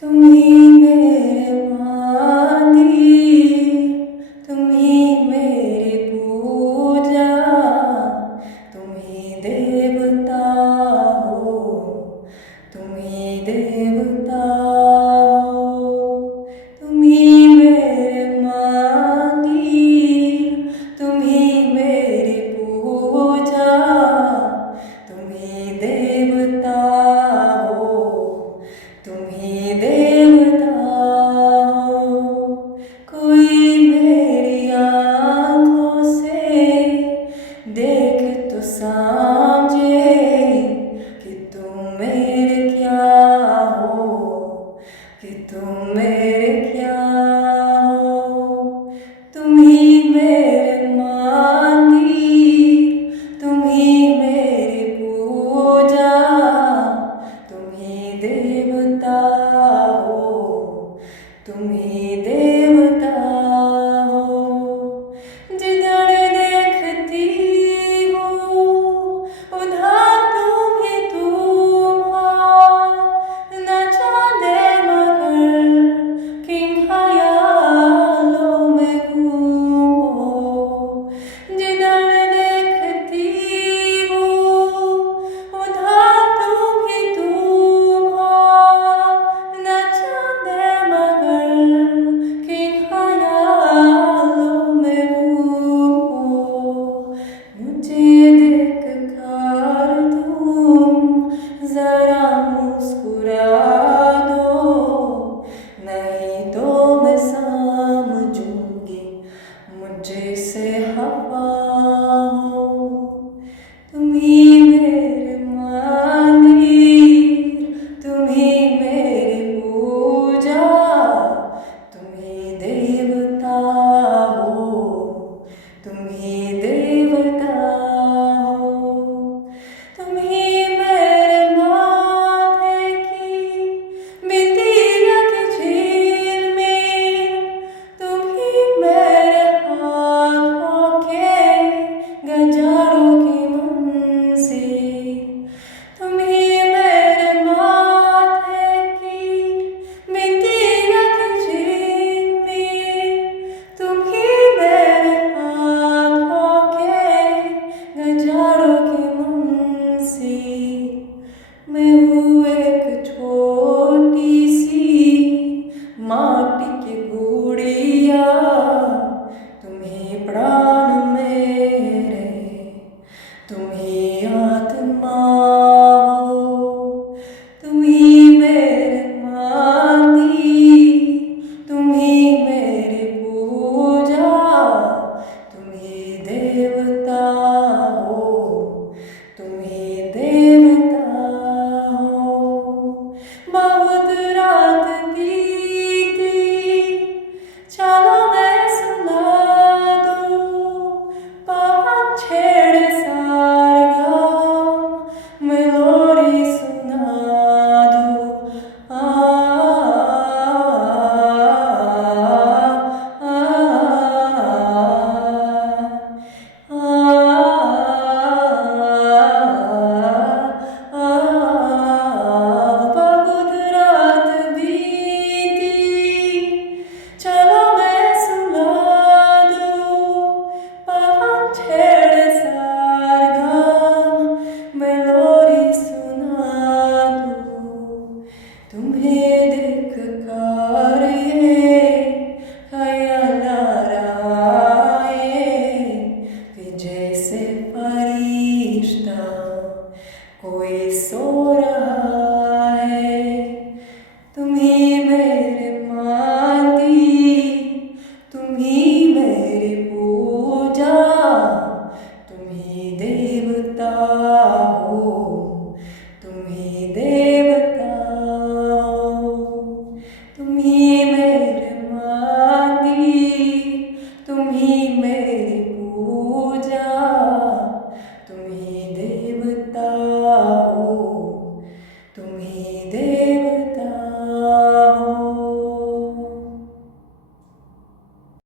तुम्ही मेरे मंदिर, तुम्ही मेरी पूजा, तुम्ही देवता हो, तुम्ही देवता हो। तुम्ही मेरे मंदिर, तुम्ही मेरी पूजा, तुम्ही देवता हो, तुम्ही देवता हो। कोई मेरी आँखों से देख तो समझे कि तुम मेरे क्या हो, कि तुम मेरे क्या हो। तुम्ही मेरे मंदिर, तुम्ही मेरी पूजा, तुम्ही देवता हो, तुम्ही देवता हो। जिधर देखती हूँ उधर तुम हो, न चांदे मगर किन ख्यालों में घूमो। जिधर देखती हूँ उधर तुम हो, न चांदे मगर किन ख्यालों में घूमो। मुझे देख कर तुम जरा मुस्कुरा दो, नहीं तो मैं समझूंगी मुझे से हवा हो। तुम्ही मेरे मंदिर, तुम्ही मेरी पूजा, तुम्ही देवता हो, तुम्ही देवता हो। तुम्ही मेरे माथे की बिंदिया की झिलमिल, तुम्ही मेरे हाथों के गजरों की मुंसी। तुम्ही मेरे माथे की बिंदिया की झिलमिल, तुम्ही मेरे हाथों के गजरों की मुंसी। मैं हूँ एक छोटी सी माटी की गुड़िया, तुम्ही प्राण मेरे, तुम्ही आत्मा हो। तुम्ही मेरे मंदिर, तुम्ही मेरी पूजा, तुम्ही देवता हो, तुम्ही देवता हो। बहुत रात बीती, चलो मैं सुना दूँ पवन छेड़े सरगम, मैं लोरी सुना दूँ। आ, आ, आ, बहुत रात बीती, चलो मैं सुना दूँ पवन छेड़े सरगम, मैं लोरी सुना दूँ। तुम्हें देख कर ये ख्याल आए कि जैसे फरिश्ता कोई सो रहा